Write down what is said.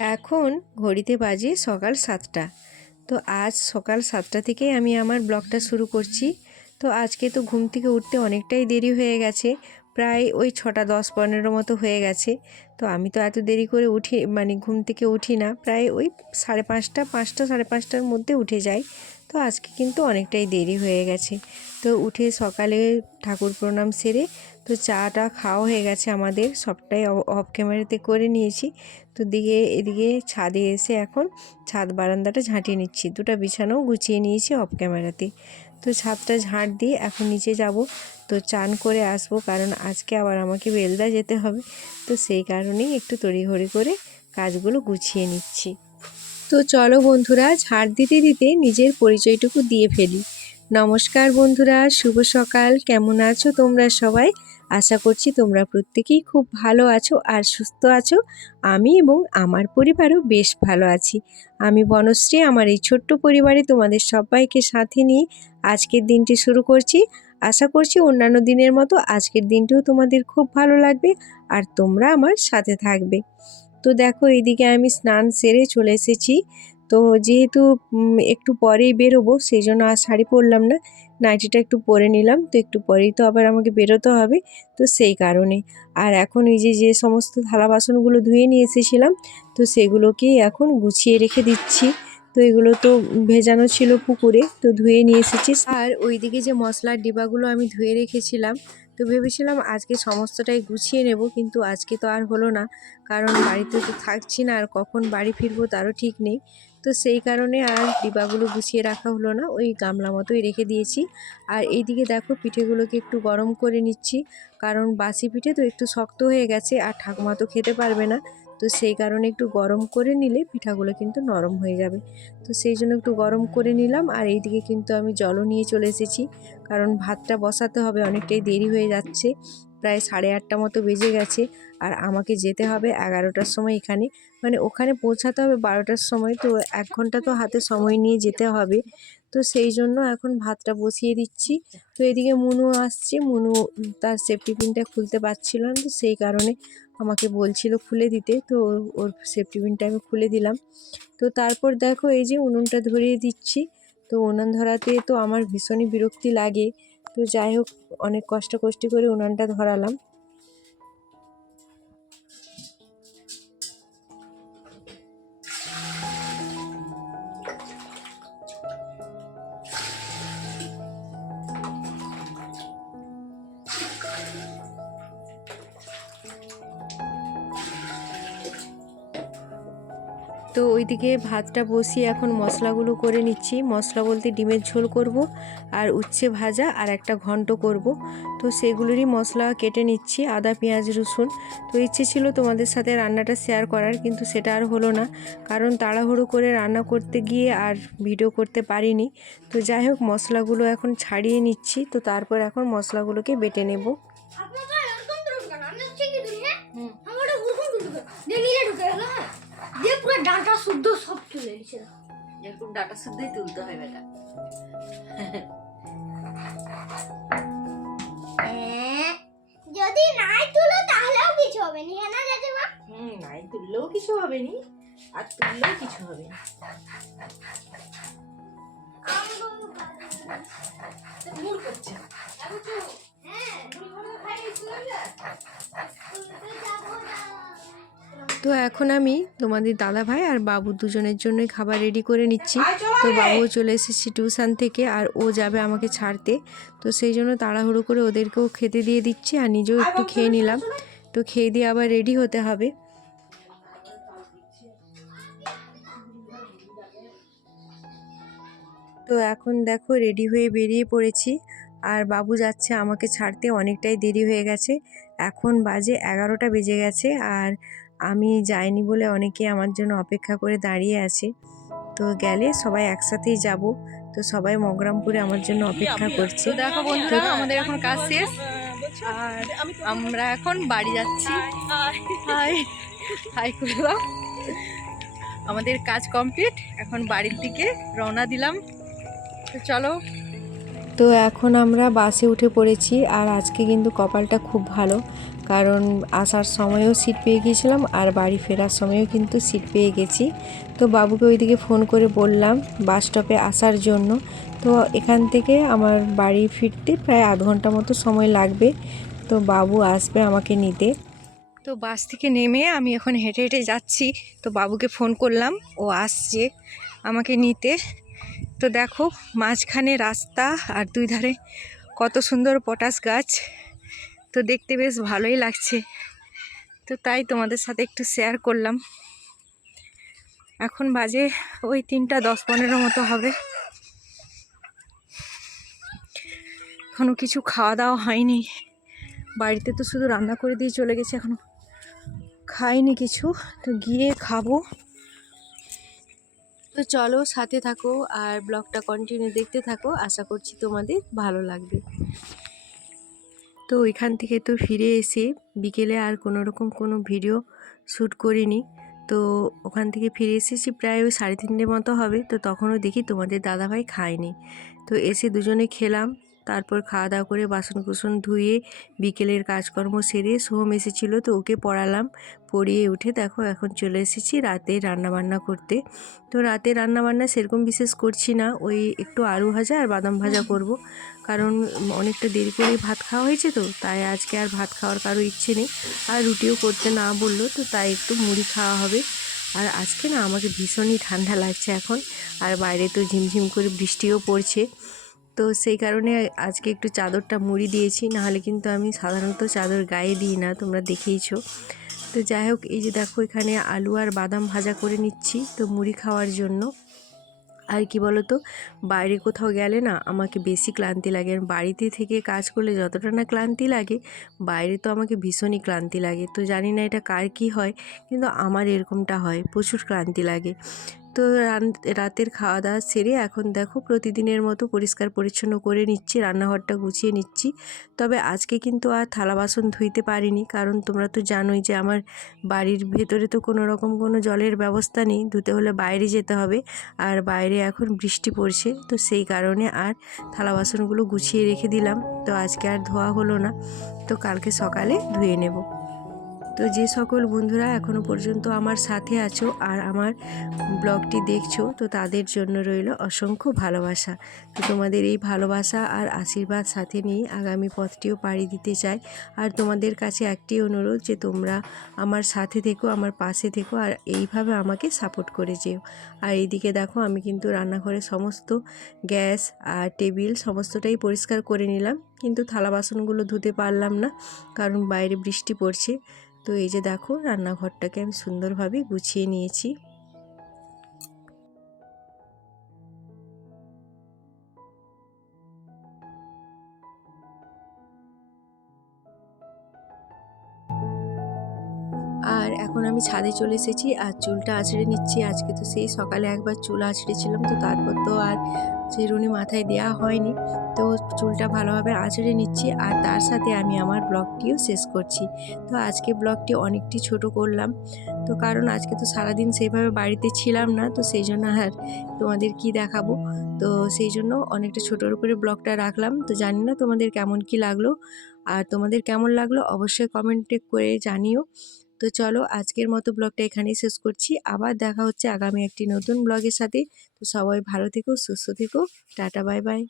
এখন ঘড়িতে বাজে সকাল সাতটা। তো আজ সকাল সাতটা থেকেই আমি আমার ব্লগটা শুরু করছি। তো আজকে তো ঘুম থেকে উঠতে অনেকটাই দেরি হয়ে গেছে, প্রায় ওই ছটা দশ পনেরো মতো হয়ে গেছে। তো আমি তো এত দেরি করে উঠি মানে ঘুম থেকে উঠি না, প্রায় ওই সাড়ে পাঁচটা পাঁচটা, সাড়ে পাঁচটার মধ্যে উঠে যাই। তো আজকে কিন্তু অনেকটাই দেরি হয়ে গেছে। তো উঠে সকালে ঠাকুর প্রণাম সেরে তো চাটা খাওয়া হয়ে গেছে আমাদের, সবটাই অফ ক্যামেরাতে করে নিয়েছি। তো দিকে, এদিকে ছাদে এসে এখন ছাদ বারান্দাটা ঝাঁটিয়ে নিচ্ছি। দুটো বিছানাও গুছিয়ে নিয়েছি অফ ক্যামেরাতে তো ছাদটা ঝাঁট দিয়ে এখন নিচে যাব। তো চান করে আসব কারণ আজকে আবার আমাকে বেলদা যেতে হবে। তো সেই কারণেই একটু তড়িঘড়ি করে কাজগুলো গুছিয়ে নিচ্ছি। তো চলো বন্ধুরা ঝাড় দিতে দিতে নিজের পরিচয়টুকু দিয়ে ফেলি। নমস্কার বন্ধুরা, শুভ সকাল। কেমন আছো তোমরা সবাই? আশা করছি তোমরা প্রত্যেকেই খুব ভালো আছো আর সুস্থ আছো। আমি এবং আমার পরিবারও বেশ ভালো আছি। আমি বনশ্রী, আমার এই ছোট্ট পরিবারে তোমাদের সবাইকে সাথে নিয়ে আজকের দিনটি শুরু করছি। আশা করছি অন্যান্য দিনের মতো আজকের দিনটিও তোমাদের খুব ভালো লাগবে আর তোমরা আমার সাথে থাকবে। তো দেখো এইদিকে আমি স্নান সেরে চলে এসেছি। তো যেহেতু একটু পরেই বেরোবো, সেই জন্য আর শাড়ি পরলাম না। নাইটিটা একটু পরে নিলাম, তো একটু পরেই তো আবার আমাকে বেরোতে হবে, তো সেই কারণে। আর এখন এই যে যে সমস্ত থালা বাসনগুলো ধুয়ে নিয়ে এসেছিলাম, তো সেগুলোকেই এখন গুছিয়ে রেখে দিচ্ছি। তো এগুলো তো ভেজানো ছিল পুকুরে, তো ধুয়ে নিয়ে এসেছি। আর ওইদিকে যে মশলার ডিবাগুলো আমি ধুয়ে রেখেছিলাম তো ভেবেছিলাম আজকে সমস্তটাই গুছিয়ে নেব, কিন্তু আজকে তো আর হলো না। কারণ বাড়িতে তো থাকছি না, আর কখন বাড়ি ফিরবো তারও ঠিক নেই। তো সেই কারণে আর ডিবাগুলো গুছিয়ে রাখা হলো না, ওই গামলা মতোই রেখে দিয়েছি। আর এইদিকে দেখো পিঠেগুলোকে একটু গরম করে নিচ্ছি, কারণ বাসি পিঠে তো একটু শক্ত হয়ে গেছে, আর ঠাকুমা তো খেতে পারবে না। তো সেই কারণে একটু গরম করে নিলে পিঠাগুলো কিন্তু নরম হয়ে যাবে। তো সেই জন্য একটু গরম করে নিলাম আর এইদিকে কিন্তু আমি জলও নিয়ে চলে এসেছি। কারণ ভাতটা বসাতে হবে অনেকটাই দেরি হয়ে যাচ্ছে, প্রায় সাড়ে আটটা মতো বেজে গেছে আর আমাকে যেতে হবে এগারোটার সময় এখানে। মানে ওখানে পৌঁছাতে হবে বারোটার সময়, তো এক ঘণ্টা তো হাতে সময় নিয়ে যেতে হবে। তো সেই জন্য এখন ভাতটা বসিয়ে দিচ্ছি। তো এদিকে মুনু আসছে, মুনু তার সেফটি পিনটা খুলতে পারছিল না, তো সেই কারণে আমাকে বলছিল খুলে দিতে, তো ওর সেফটি পিনটা আমি খুলে দিলাম। তো তারপর দেখো এই যে উনুনটা ধরিয়ে দিচ্ছি, তো উনুন ধরাতে তো আমার ভীষণই বিরক্তি লাগে। তো যাই হোক, অনেক কষ্ট কষ্ট করে উনানটা ধরালাম। তো ওইদিকে ভাতটা বসিয়ে এখন মশলাগুলো করে নিচ্ছি। মশলা বলতে ডিমের ঝোল করব, আর উচ্ছে ভাজা, আর একটা ঘন্ট করব। তো সেগুলোরই মশলা কেটে নিচ্ছি, আদা, পেঁয়াজ, রসুন। তো ইচ্ছে ছিল তোমাদের সাথে রান্নাটা শেয়ার করার, কিন্তু সেটা আর হলো না। কারণ তাড়াহুড়ো করে রান্না করতে গিয়ে আর ভিডিও করতে পারিনি। তো যাই হোক, মশলাগুলো এখন ছাড়িয়ে নিচ্ছি। তো তারপর এখন মশলাগুলোকে বেটে নেব। দিয়ে পুরো ডাঁটা শুদ্ধ সব তুলে নিছে। এরকম ডাটা শুদ্ধই তুলতে হয় বেটা। হ্যাঁ, যদি নাই তুলো তাহলেও কিছু হবে না হ্যাঁ না জেঠিমা। হুম নাই তুললেও কিছু হবে নি আর তুললেও কিছু হবে না। মুড় করছে। হ্যাঁ খাই তো এখন আমি তোমাদের দাদা ভাই আর বাবু দুজনের জন্যই খাবার রেডি করে নিচ্ছি। তো বাবু চলে এসেছে টিউশন থেকে আর ও যাবে আমাকে ছাড়তে। তো সেই জন্য তাড়াহুড়ো করে ওদেরকেও খেতে দিয়ে দিচ্ছি আর নিজেও একটু খেয়ে নিলাম। তো খেয়ে দিয়ে আবার রেডি হতে হবে। তো এখন দেখো রেডি হয়ে বেরিয়ে পড়েছি আর বাবু যাচ্ছে আমাকে ছাড়তে, অনেকটাই দেরি হয়ে গেছে। এখন বাজে এগারোটা বেজে গেছে আর আমি যাইনি বলে অনেকে আমার জন্য অপেক্ষা করে দাঁড়িয়ে আছে। তো গেলে সবাই একসাথেই যাব। তো সবাই মগরামপুরে আমার জন্য অপেক্ষা করছে। দেখো বন্ধুরা আমাদের এখন কাজ শেষ। আর আমরা এখন বাড়ি যাচ্ছি। হাই হাই করে দাও আমাদের কাজ কমপ্লিট এখন বাড়ির দিকে রওনা দিলাম। তো চলো। তো এখন আমরা বাসে উঠে পড়েছি আর আজকে কিন্তু কপালটা খুব ভালো। কারণ আসার সময়ও সিট পেয়ে গিয়েছিলাম আর বাড়ি ফেরার সময়ও কিন্তু সিট পেয়ে গেছি। তো বাবুকে ওইদিকে ফোন করে বললাম বাস স্টপে আসার জন্য। তো এখান থেকে আমার বাড়ি ফিরতে প্রায় আধ ঘণ্টা মতো সময় লাগবে। তো বাবু আসবে আমাকে নিতে। তো বাস থেকে নেমে আমি এখন হেঁটে হেঁটে যাচ্ছি। তো বাবুকে ফোন করলাম, ও আসছে আমাকে নিতে। তো দেখো, মাঝখানে রাস্তা আর দুই ধারে কত সুন্দর পটাশ গাছ। তো দেখতে বেশ ভালোই লাগছে। তো তাই তোমাদের সাথে একটু শেয়ার করলাম। এখন বাজে ওই তিনটা দশ পনেরো মতো হবে। এখনও কিছু খাওয়া দাওয়া হয়নি। বাড়িতে তো শুধু রান্না করে দিয়ে চলে গেছে এখনও খাইনি কিছু। তো গিয়ে খাব। তো চলো সাথে থাকো আর ব্লগটা কন্টিনিউ দেখতে থাকো। আশা করছি তোমাদের ভালো লাগবে। তো ওইখান থেকে তো ফিরে এসে বিকেলে আর কোনো রকম কোনো ভিডিও শ্যুট করিনি। তো ওখান থেকে ফিরে এসেছি প্রায় ওই সাড়ে তিনটে মতো হবে। তো তখনও দেখি তোমাদের দাদাভাই খায়নি। তো এসে দুজনে খেলাম। তারপর খাওয়া দাওয়া করে বাসন কুসন ধুয়ে বিকেলের কাজকর্ম সেরে সোহম এসেছিল তো ওকে পড়ালাম। পড়িয়ে উঠে দেখো এখন চলে এসেছি রাতে রান্না বান্না করতে। তো রাতে রান্না বান্না সেরকম বিশেষ করছি না, ওই একটু আলু ভাজা আর বাদাম ভাজা করব। কারণ অনেকটা দেরি করে ভাত খাওয়া হয়েছে তো, তাই আজকে আর ভাত খাওয়ার কারও ইচ্ছে নেই। আর রুটিও করতে না বলল তো তাই একটু মুড়ি খাওয়া হবে। আর আজকে না আমাকে ভীষণই ঠান্ডা লাগছে এখন। আর বাইরে তো ঝিমঝিম করে বৃষ্টিও পড়ছে। তো সেই কারণে আজকে একটু চাদরটা মুড়ি দিয়েছি, নাহলে কিন্তু আমি সাধারণত চাদর গায়ে দিই না, তোমরা দেখেইছো। তো যাই হোক, এই যে দেখো এখানে আলু আর বাদাম ভাজা করে নিচ্ছি, তো মুড়ি খাওয়ার জন্য। আর কি বলো তো বাইরে কোথাও গেলে না আমাকে বেশি ক্লান্তি লাগে, আর বাড়িতে থেকে কাজ করলে যতটা না ক্লান্তি লাগে, বাইরে তো আমাকে ভীষণই ক্লান্তি লাগে। তো জানি না এটা কার কী হয়, কিন্তু আমার এরকমটা হয়, প্রচুর ক্লান্তি লাগে। তো রান- রাতের খাওয়া দাওয়া সেরে এখন দেখো প্রতিদিনের মতো পরিষ্কার পরিচ্ছন্ন করে নিচ্ছি, রান্নাঘরটা গুছিয়ে নিচ্ছি। তবে আজকে কিন্তু আর থালা বাসন ধুইতে পারিনি, কারণ তোমরা তো জানোই যে আমার বাড়ির ভেতরে তো কোনো রকম কোনো জলের ব্যবস্থা নেই, ধুতে হলে বাইরে যেতে হবে। আর বাইরে এখন বৃষ্টি পড়ছে, তো সেই কারণে আর থালা বাসনগুলো গুছিয়ে রেখে দিলাম। তো আজকে আর ধোয়া হলো না, তো কালকে সকালে ধুয়ে নেব। তো যে সকল বন্ধুরা এখনও পর্যন্ত আমার সাথে আছো আর আমার ব্লগটি দেখছ, তো তাদের জন্য রইল অসংখ্য ভালোবাসা। তো তোমাদের এই ভালোবাসা আর আশীর্বাদ সাথে নিয়ে আগামী পথটিও পাড়ি দিতে চাই। আর তোমাদের কাছে একটি অনুরোধ যে তোমরা আমার সাথে থেকো, আমার পাশে থেকো আর এইভাবে আমাকে সাপোর্ট করে যেও। আর এইদিকে দেখো, আমি কিন্তু রান্নাঘরে সমস্ত গ্যাস আর টেবিল সমস্তটাই পরিষ্কার করে নিলাম। কিন্তু থালা বাসনগুলো ধুতে পারলাম না, কারণ বাইরে বৃষ্টি পড়ছে। তো এই যে দেখো রান্নাঘরটাকে আমি সুন্দরভাবে গুছিয়ে নিয়েছি। এখন আমি ছাদে চলে এসেছি আর চুলটা আঁচড়ে নিচ্ছি। আজকে তো সেই সকালে একবার চুল আঁচড়েছিলাম তো তারপর তো আর চিরুনি মাথায় দেওয়া হয়নি। তো চুলটা ভালোভাবে আঁচড়ে নিচ্ছি আর তার সাথে আমি আমার ব্লগটিও শেষ করছি। তো আজকে ব্লগটি অনেকটি ছোট করলাম, তো কারণ আজকে তো সারাদিন সেইভাবে বাড়িতে ছিলাম না, তো সেই জন্য আর তোমাদের কি দেখাবো? তো সেই জন্য অনেকটা ছোটোর উপরে ব্লগটা রাখলাম। তো জানি না তোমাদের কেমন কি লাগল, আর তোমাদের কেমন লাগল অবশ্যই কমেন্টে করে জানিও। তো চলো আজকের মতো ব্লগটা এখানেই শেষ করছি। আবার দেখা হচ্ছে আগামী একটি নতুন ব্লগের সাথে। তো সবাই ভালো থেকো, সুস্থ থেকো। Tata, bye bye.